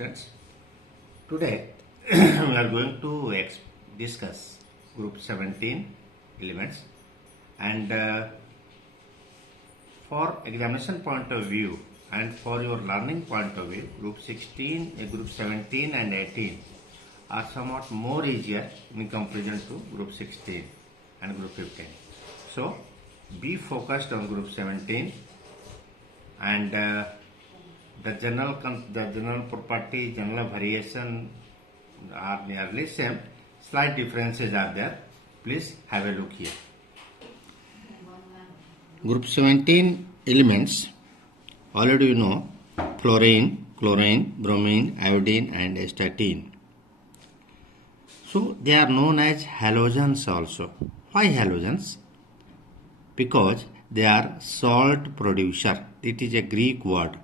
students. Today we are going to discuss group 17 elements, and for examination point of view and for your learning point of view, group 16, group 17 and 18 are somewhat more easier in comparison to group 16 and group 15. So be focused on group 17, and the general property, general variation are nearly same. Slight differences are there. Please have a look here. Group 17 elements, already you know: fluorine, chlorine, bromine, iodine and astatine. So they are known as halogens also. Why halogens? Because they are salt producer. It is a Greek word,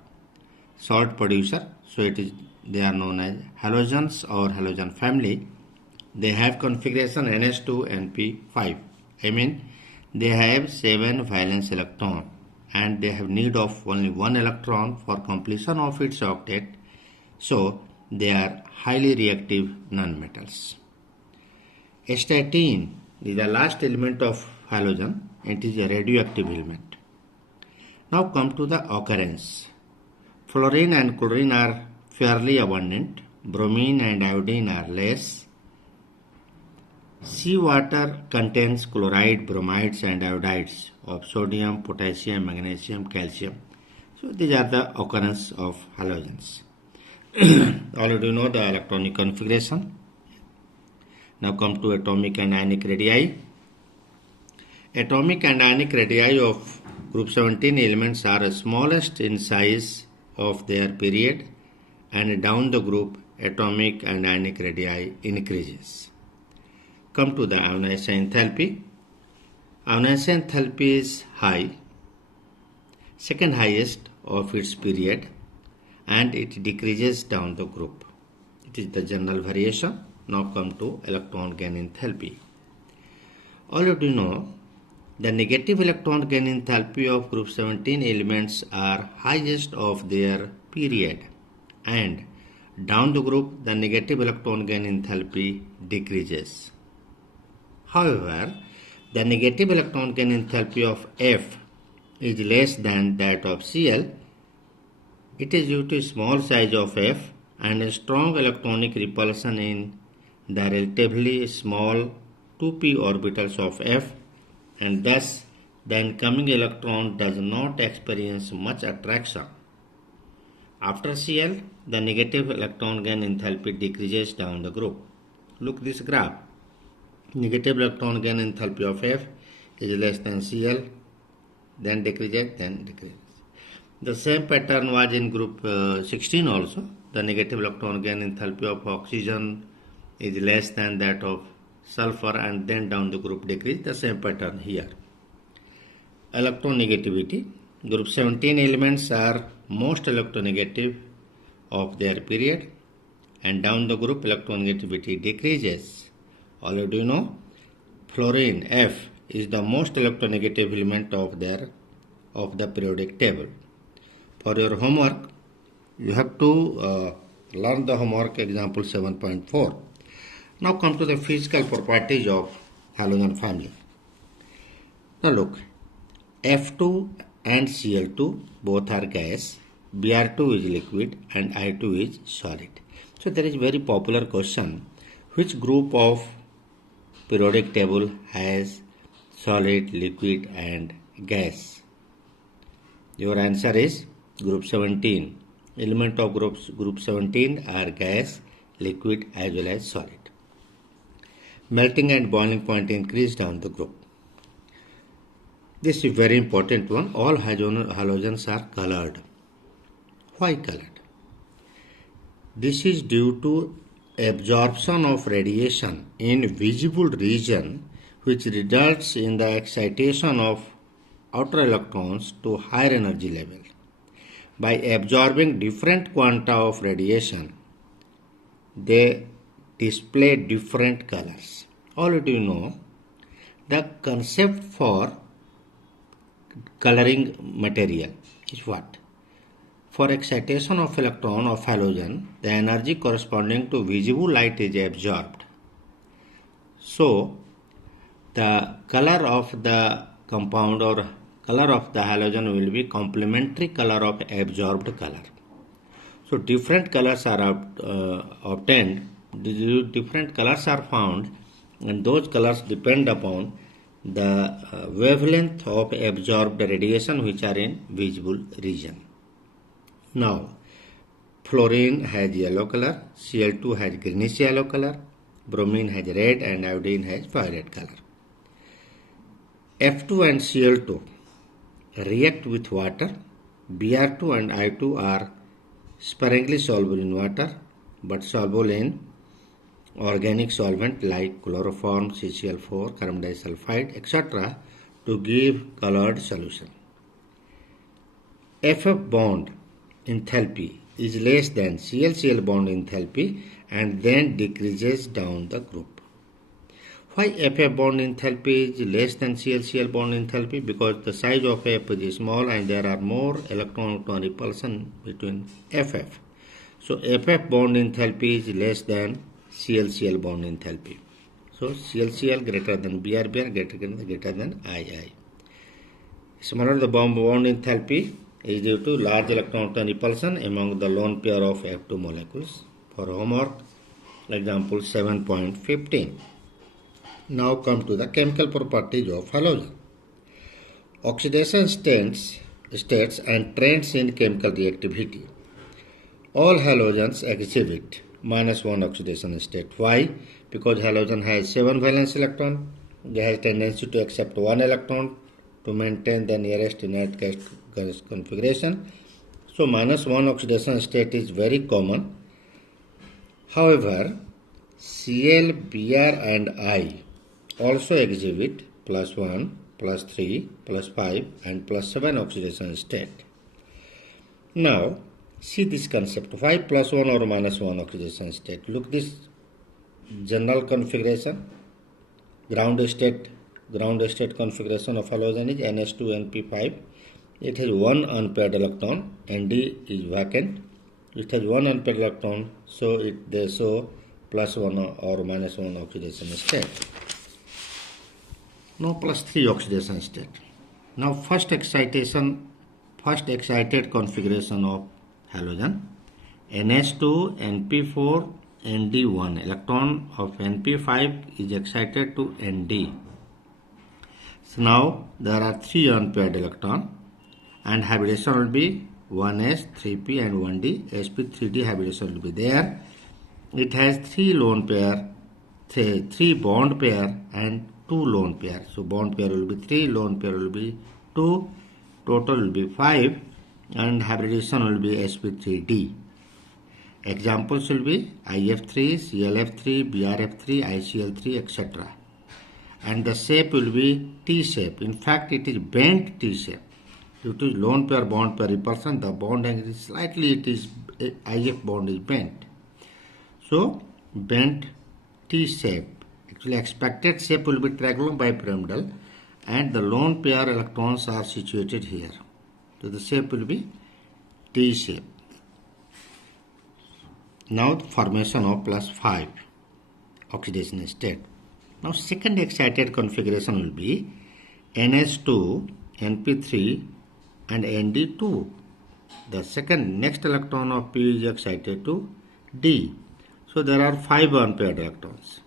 salt producer. So they are known as halogens or halogen family. They have configuration NH2NP5. I mean, they have 7 valence electron and they have need of only 1 electron for completion of its octet. So they are highly reactive nonmetals. Astatine is the last element of halogen. It is a radioactive element. Now come to the occurrence. Fluorine and chlorine are fairly abundant. Bromine and iodine are less. Seawater contains chloride, bromides and iodides of sodium, potassium, magnesium, calcium. So these are the occurrence of halogens. Already know the electronic configuration. Now come to atomic and ionic radii. Atomic and ionic radii of group 17 elements are smallest in size of their period, and down the group atomic and ionic radii increases. Come to the ionization enthalpy. Ionization enthalpy is high, second highest of its period, and it decreases down the group. It is the general variation. Now come to electron gain enthalpy. Already know the negative electron gain enthalpy of group 17 elements are highest of their period, and down the group the negative electron gain enthalpy decreases. However, the negative electron gain enthalpy of F is less than that of Cl. It is due to small size of F and a strong electronic repulsion in the relatively small 2p orbitals of F, and thus the incoming electron does not experience much attraction. After Cl, the negative electron gain enthalpy decreases down the group. Look this graph. Negative electron gain enthalpy of F is less than Cl, then decreases, then decreases. The same pattern was in group 16 also. The negative electron gain enthalpy of oxygen is less than that of sulfur, and then down the group decrease. The same pattern here. Electronegativity. Group 17 elements are most electronegative of their period, and down the group electronegativity decreases. Already you know, fluorine F is the most electronegative element of the periodic table. For your homework, you have to learn the homework example 7.4. Now come to the physical properties of halogen family. Now look, F2 and Cl2 both are gas, Br2 is liquid and I2 is solid. So there is very popular question: which group of periodic table has solid, liquid and gas? Your answer is group 17. Element of group 17 are gas, liquid as well as solid. Melting and boiling point increase down the group. This is very important one. All halogens are colored. Why colored? This is due to absorption of radiation in visible region, which results in the excitation of outer electrons to higher energy level. By absorbing different quanta of radiation, they display different colors. Already you know the concept for coloring material is what? For excitation of electron of halogen, the energy corresponding to visible light is absorbed. So, the color of the compound or color of the halogen will be complementary color of absorbed color. So, different colors are obtained, different colors are found, and those colors depend upon the wavelength of absorbed radiation which are in visible region. Now, fluorine has yellow color, Cl2 has greenish yellow color, bromine has red, and iodine has violet color. F2 and Cl2 react with water. Br2 and I2 are sparingly soluble in water but soluble in organic solvent like chloroform, CCl4, carbon disulfide, etc. to give colored solution. FF bond enthalpy is less than Cl-Cl bond enthalpy and then decreases down the group. Why FF bond enthalpy is less than Cl-Cl bond enthalpy? Because the size of F is small and there are more electron-electron repulsion between FF. So FF bond enthalpy is less than Cl-Cl bond enthalpy. So Cl-Cl greater than Br-Br greater than II. Smaller the bond enthalpy is due to large electron repulsion among the lone pair of F2 molecules. For homework, example 7.15. Now come to the chemical properties of halogen. Oxidation states and trends in chemical reactivity. All halogens exhibit -1 oxidation state. Why? Because halogen has 7 valence electron. They have tendency to accept 1 electron to maintain the nearest inert gas configuration. So -1 oxidation state is very common. However, Cl, Br and I also exhibit +1, +3, +5 and +7 oxidation state. Now, see this concept. Why +1 or -1 oxidation state? Look this general configuration. Ground state configuration of halogen is NH2NP5. It has 1 unpaired electron. Nd is vacant. It has 1 unpaired electron, so they show +1 or -1 oxidation state. Now +3 oxidation state. Now first excited configuration of halogen, NH2, NP4, Nd1. Electron of NP5 is excited to Nd. So now there are 3 unpaired electron and hybridization will be 1s, 3p and 1d. sp3d hybridization will be there. It has 3 lone pair, 3 bond pair and 2 lone pair. So bond pair will be 3, lone pair will be 2, total will be 5 and hybridization will be sp3d. Examples will be IF3, ClF3, BrF3, ICl3, etc. And the shape will be T shape. In fact, it is bent T shape. Due to lone pair bond pair repulsion, the bond angle is slightly, IF bond is bent. So, bent T shape. Actually, expected shape will be triangular bipyramidal and the lone pair electrons are situated here. So, the shape will be T shape. Now, the formation of +5 oxidation state. Now, second excited configuration will be NH2, NP3 and Nd2. The next electron of P is excited to D. So, there are 5 unpaired electrons.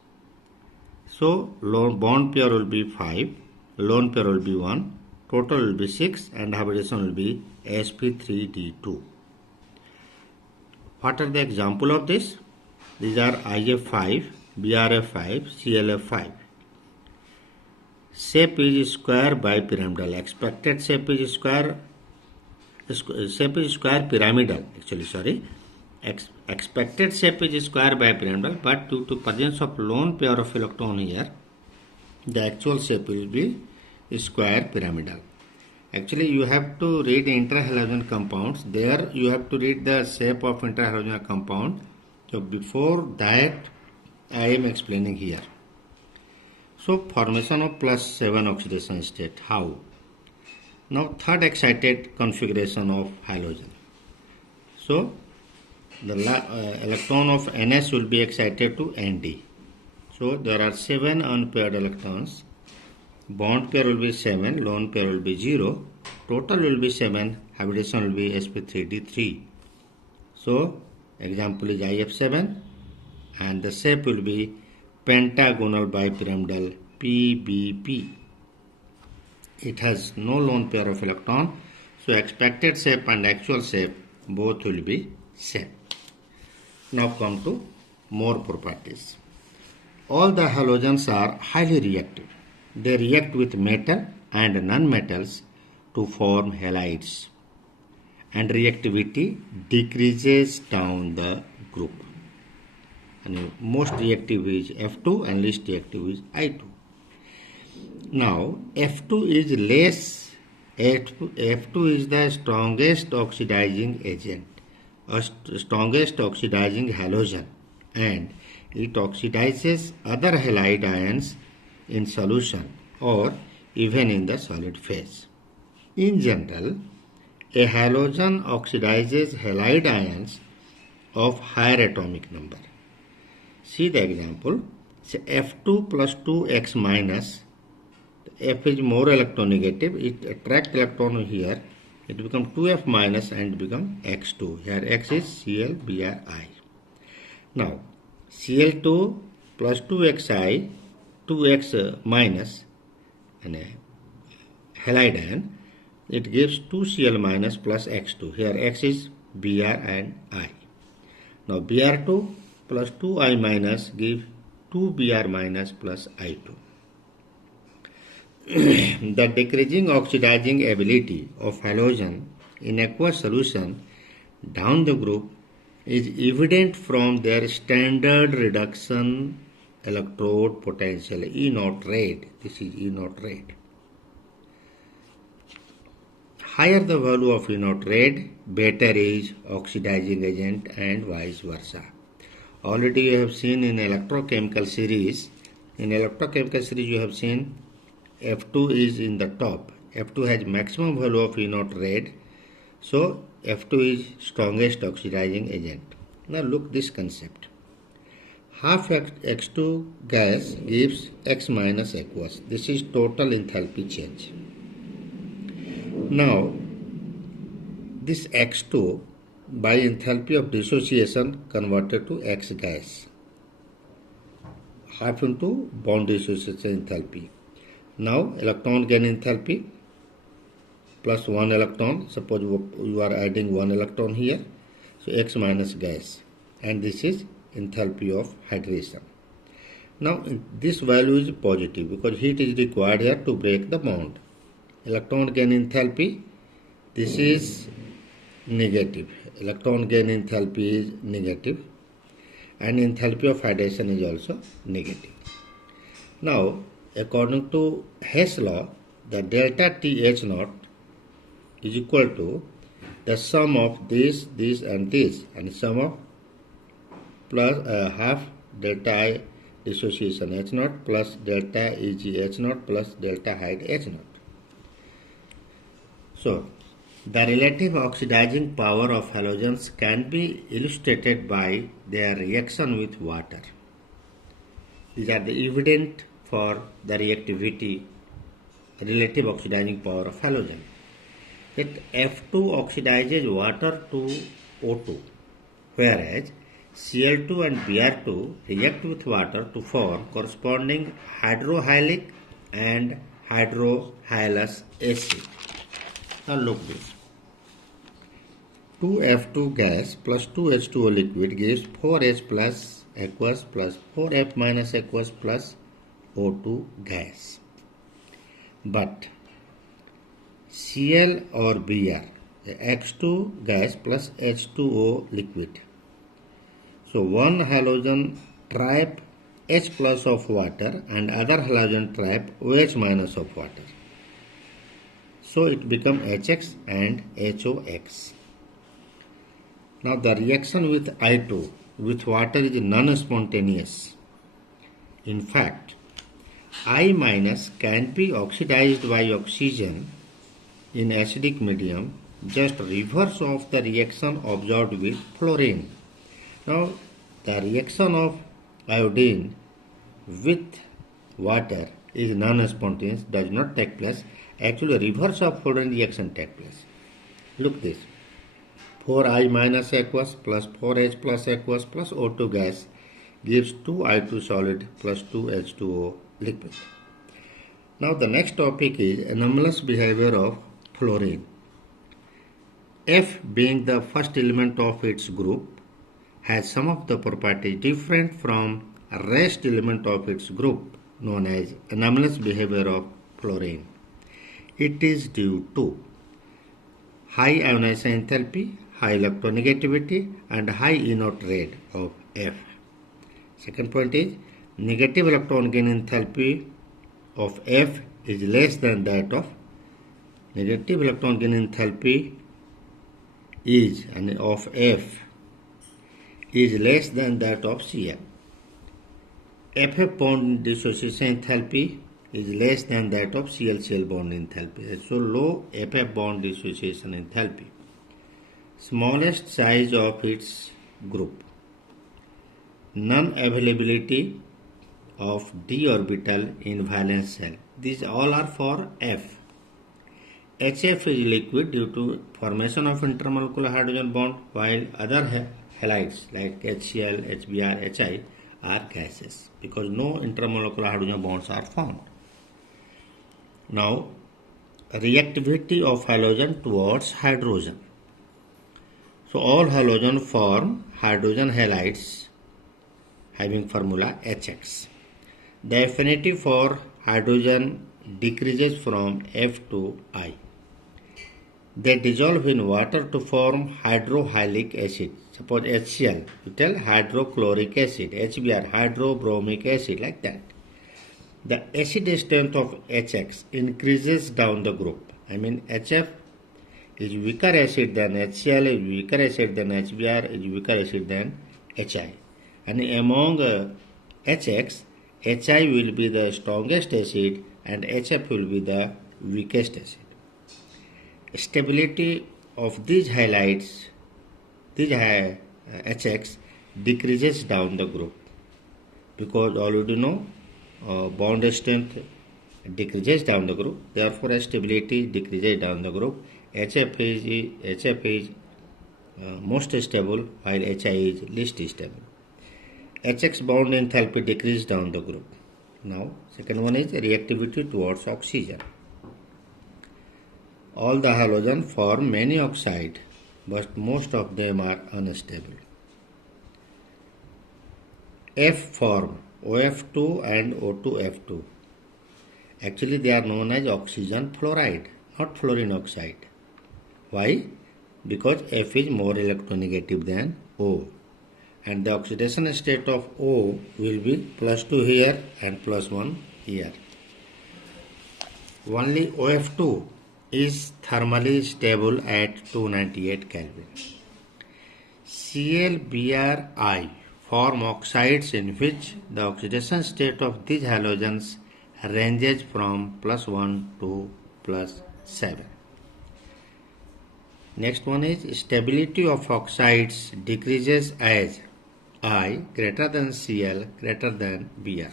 So, bond pair will be 5, lone pair will be 1, total will be 6 and hybridization will be sp3d2. What are the example of this? These are IF5, BRF5, ClF5. Shape is square bipyramidal. Expected shape is square pyramidal. Expected shape is square bipyramidal, but due to presence of lone pair of electron here, the actual shape will be square pyramidal. Actually, you have to read interhalogen compounds. There you have to read the shape of interhalogen compound. So before that, I am explaining here. So formation of +7 oxidation state. How? Now third excited configuration of halogen. So the electron of Ns will be excited to Nd. So there are 7 unpaired electrons. Bond pair will be 7, lone pair will be 0. Total will be 7, habitation will be sp3d3. So example is IF7 and the shape will be pentagonal bipyramidal PBP. It has no lone pair of electron, so expected shape and actual shape both will be same. Now come to more properties. All the halogens are highly reactive. They react with metal and non-metals to form halides, and reactivity decreases down the group. And most reactive is F2 and least reactive is I2. Now F2 is less. F2 is the strongest oxidizing agent, strongest oxidizing halogen, and it oxidizes other halide ions in solution or even in the solid phase. In general, a halogen oxidizes halide ions of higher atomic number. See the example. Say F2 plus 2x minus. F is more electronegative. It attracts electron here. It becomes 2F minus and become X2. Here X is ClBrI. Now Cl2 plus 2xi, 2x minus, and a halide ion, it gives 2Cl minus plus X2. Here X is Br and I. Now Br2 plus 2I minus give 2Br minus plus I2. The decreasing oxidizing ability of halogen in aqueous solution down the group is evident from their standard reduction electrode potential E0 rate. This is E0 rate. Higher the value of E0 rate, better is oxidizing agent and vice versa. Already you have seen in electrochemical series. In electrochemical series you have seen F2 is in the top. F2 has maximum value of E0 rate. So F2 is strongest oxidizing agent. Now look this concept. Half X2 gas gives X minus aqueous. This is total enthalpy change. Now this X2 by enthalpy of dissociation converted to X gas. Half into bond dissociation enthalpy. Now electron gain enthalpy plus 1 electron. Suppose you are adding 1 electron here. So X minus gas. And this is enthalpy of hydration. Now this value is positive because heat is required here to break the bond. Electron gain enthalpy, this is negative. Electron gain enthalpy is negative. And enthalpy of hydration is also negative. Now according to Hess law, the delta TH0 is equal to the sum of this and this, and sum of plus half delta I dissociation H0 plus delta Eg H0 plus delta hide H0. So the relative oxidizing power of halogens can be illustrated by their reaction with water. These are the evident for the reactivity, relative oxidizing power of halogen. That F2 oxidizes water to O2, whereas Cl2 and Br2 react with water to form corresponding hydrohalic and hydrohyalus acid. Now look this. 2F2 gas plus 2H2O liquid gives 4H plus aqueous plus 4F minus aqueous plus O2 gas. But Cl or Br, X2 gas plus H2O liquid. So one halogen trap H plus of water and other halogen trap OH minus of water. So it becomes HX and HOX. Now the reaction with I2 with water is non-spontaneous. In fact, I minus can be oxidized by oxygen in acidic medium just reverse of the reaction observed with fluorine. Now, the reaction of iodine with water is non-spontaneous, does not take place. Actually, reverse of fluorine reaction take place. Look this. 4I minus aqueous plus 4H plus aqueous plus O2 gas gives 2I2 solid plus 2H2O liquid. Now the next topic is anomalous behavior of fluorine. F being the first element of its group has some of the properties different from rest element of its group known as anomalous behavior of fluorine. It is due to high ionization enthalpy, high electronegativity and high E0 rate of F. Second point is negative electron gain enthalpy of F is less than that of negative electron gain enthalpy is and of F is less than that of Cl. FF bond dissociation enthalpy is less than that of Cl-Cl bond enthalpy. So low FF bond dissociation enthalpy. Smallest size of its group. Non-availability of d orbital in valence shell. These all are for F. HF is liquid due to formation of intermolecular hydrogen bond, while other halides like HCl, HBr, HI are gases because no intermolecular hydrogen bonds are found. Now, reactivity of halogen towards hydrogen. So all halogen form hydrogen halides having formula HX. The affinity for hydrogen decreases from F to I. They dissolve in water to form hydrohalic acid. Suppose HCl, you tell hydrochloric acid, HBr, hydrobromic acid, like that. The acid strength of HX increases down the group. I mean HF is weaker acid than HCl, is weaker acid than HBr, is weaker acid than HI. And among HX, HI will be the strongest acid and HF will be the weakest acid. Stability of these halides, these HX decreases down the group because already know bond strength decreases down the group, therefore stability decreases down the group. HF is most stable while HI is least stable. HX bond enthalpy decreases down the group. Now second one is reactivity towards oxygen. All the halogen form many oxide, but most of them are unstable. F form OF2 and O2F2. Actually they are known as oxygen fluoride, not fluorine oxide. Why? Because F is more electronegative than O. And the oxidation state of O will be +2 here and +1 here. Only OF2 is thermally stable at 298 Kelvin. ClBrI form oxides in which the oxidation state of these halogens ranges from +1 to +7. Next one is stability of oxides decreases as I greater than Cl greater than Br.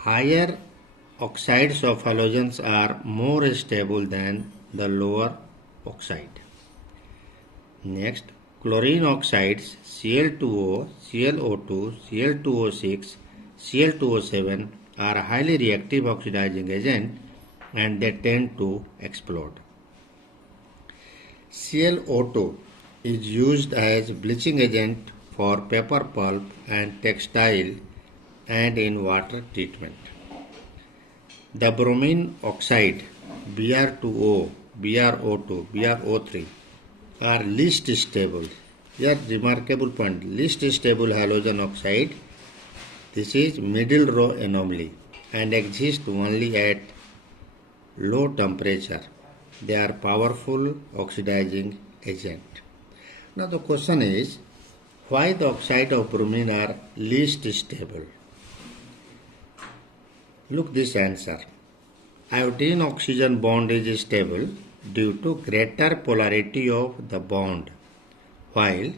Higher oxides of halogens are more stable than the lower oxide. Next, chlorine oxides Cl2O, ClO2, Cl2O6, Cl2O7 are highly reactive oxidizing agent and they tend to explode. ClO2 is used as bleaching agent for paper pulp and textile and in water treatment. The bromine oxide Br2O, BrO2, BrO3 are least stable. Here remarkable point, least stable halogen oxide. This is middle row anomaly and exists only at low temperature. They are powerful oxidizing agent. Now the question is, why the oxide of bromine are least stable? Look this answer. Iodine oxygen bond is stable due to greater polarity of the bond, while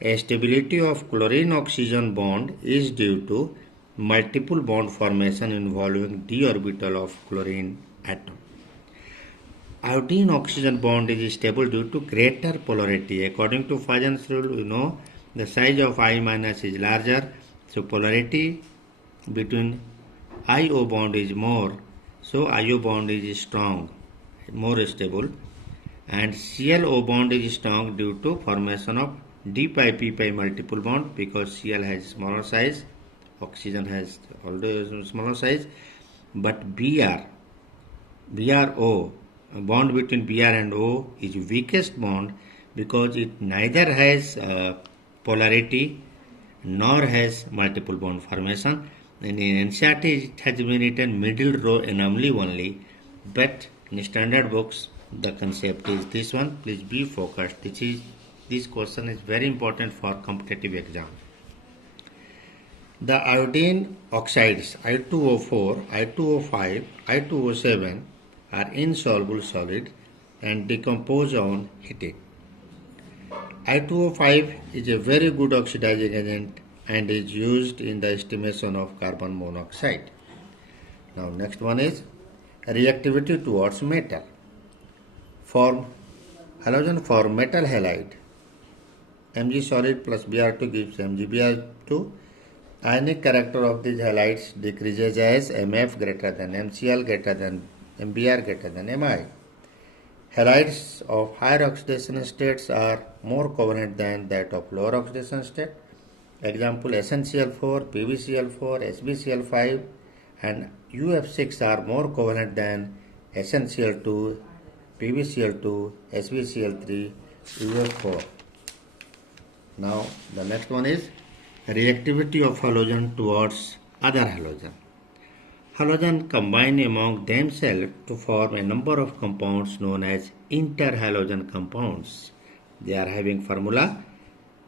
a stability of chlorine-oxygen bond is due to multiple bond formation involving d orbital of chlorine atom. Iodine-oxygen bond is stable due to greater polarity. According to Fajans rule, we know the size of I minus is larger, so polarity between IO bond is more, so IO bond is strong, more stable, and ClO bond is strong due to formation of d pi p pi multiple bond, because Cl has smaller size, oxygen has although smaller size, but BRO bond between Br and O is weakest bond because it neither has polarity nor has multiple bond formation. And in NCERT it has been written middle row anomaly only, but in standard books the concept is this one. Please be focused. This question is very important for competitive exam. The iodine oxides I2O4, I2O5, I2O7 are insoluble solid and decompose on heating. I2O5 is a very good oxidizing agent and is used in the estimation of carbon monoxide. Now next one is reactivity towards metal. Halogen form metal halide. Mg solid plus Br2 gives MgBr2. Ionic character of these halides decreases as Mf greater than Mcl greater than Mbr greater than Mi. Halides of higher oxidation states are more covalent than that of lower oxidation state. Example SnCl4, PbCl4, SbCl5 and UF6 are more covalent than SnCl2, PbCl2, SbCl3, UF4. Now the next one is reactivity of halogen towards other halogen. Halogen combine among themselves to form a number of compounds known as interhalogen compounds. They are having formula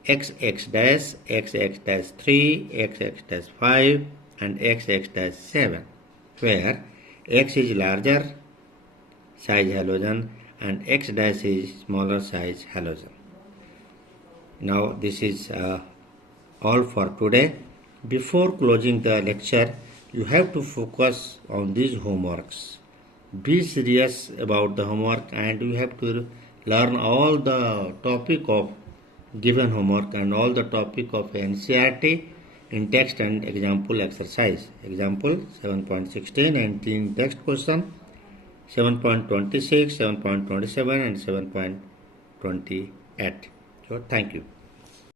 XX-, XX-3, XX-5 and XX-7, where X is larger size halogen and X- is smaller size halogen. Now this is all for today. Before closing the lecture, you have to focus on these homeworks. Be serious about the homework and you have to learn all the topic of given homework and all the topic of NCERT in text and example exercise. Example 7.16 and in text question 7.26, 7.27 and 7.28. So thank you.